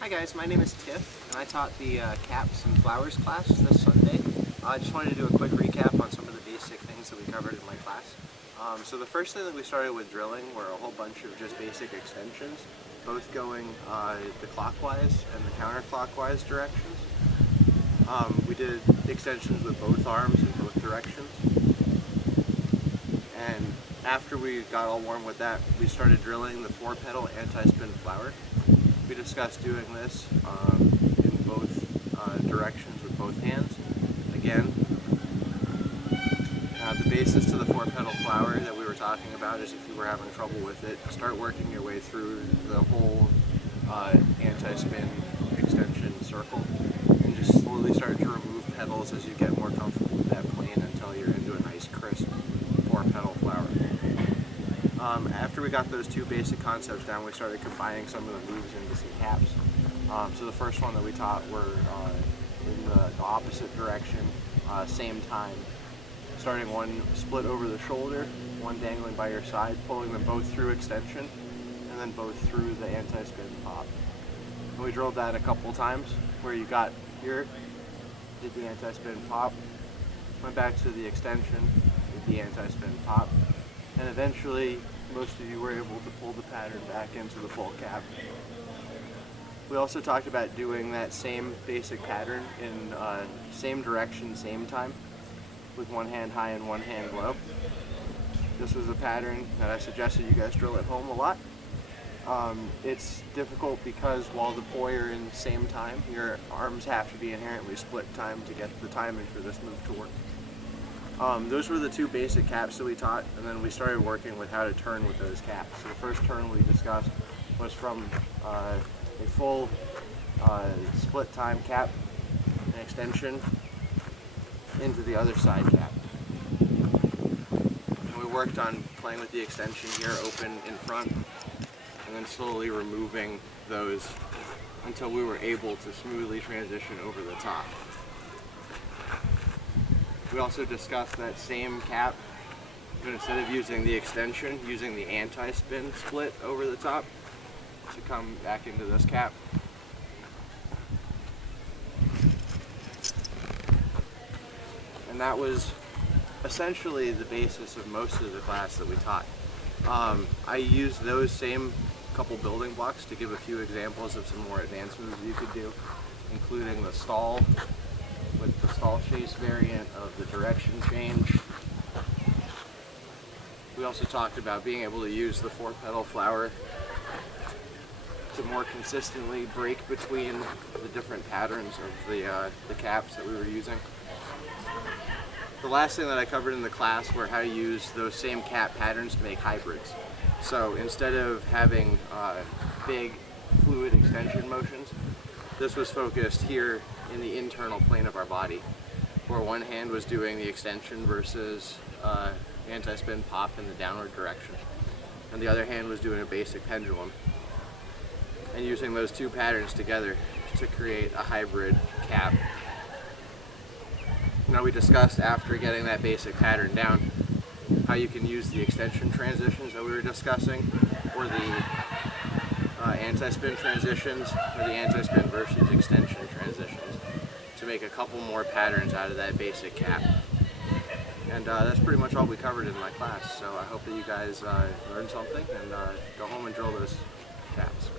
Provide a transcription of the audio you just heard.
Hi guys, my name is Tiff, and I taught the Caps and Flowers class this Sunday. I just wanted to do a quick recap on some of the basic things that we covered in my class. So the first thing that we started with drilling were a whole bunch of just basic extensions, both going the clockwise and the counterclockwise directions. We did extensions with both arms in both directions. And after we got all warm with that, we started drilling the 4-petal anti-spin flower. We discussed doing this in both directions with both hands. Again, the basis to the 4-petal flower that we were talking about is if you were having trouble with it, start working your way through the whole anti-spin extension circle and just slowly start to remove petals as you get more comfortable with that plane until you're into a nice crisp 4-petal flower. After we got those two basic concepts down, we started combining some of the moves into some caps. So the first one that we taught were in the opposite direction, same time. Starting one split over the shoulder, one dangling by your side, pulling them both through extension, and then both through the anti-spin pop. And we drilled that a couple times, where you got here, did the anti-spin pop, went back to the extension, did the anti-spin pop, and eventually most of you were able to pull the pattern back into the full cap. We also talked about doing that same basic pattern in same direction, same time, with one hand high and one hand low. This was a pattern that I suggested you guys drill at home a lot. It's difficult because while the poi are in the same time, your arms have to be inherently split time to get the timing for this move to work. Those were the two basic caps that we taught, and then we started working with how to turn with those caps. So the first turn we discussed was from a full split time cap, an extension, into the other side cap. And we worked on playing with the extension here, open in front, and then slowly removing those until we were able to smoothly transition over the top. We also discussed that same cap, but instead of using the extension, using the anti-spin split over the top to come back into this cap. And that was essentially the basis of most of the class that we taught. I used those same couple building blocks to give a few examples of some more advanced moves you could do, including the stall, with the stall chase variant of the direction change. We also talked about being able to use the 4-petal flower to more consistently break between the different patterns of the caps that we were using. The last thing that I covered in the class were how to use those same cap patterns to make hybrids. So instead of having big fluid extension motions, this was focused here in the internal plane of our body, where one hand was doing the extension versus anti-spin pop in the downward direction, and the other hand was doing a basic pendulum, and using those two patterns together to create a hybrid cap. Now we discussed, after getting that basic pattern down, how you can use the extension transitions that we were discussing, or the anti-spin transitions, or the anti-spin versus extension transitions, to make a couple more patterns out of that basic cap. And that's pretty much all we covered in my class, so I hope that you guys learned something and go home and drill those caps.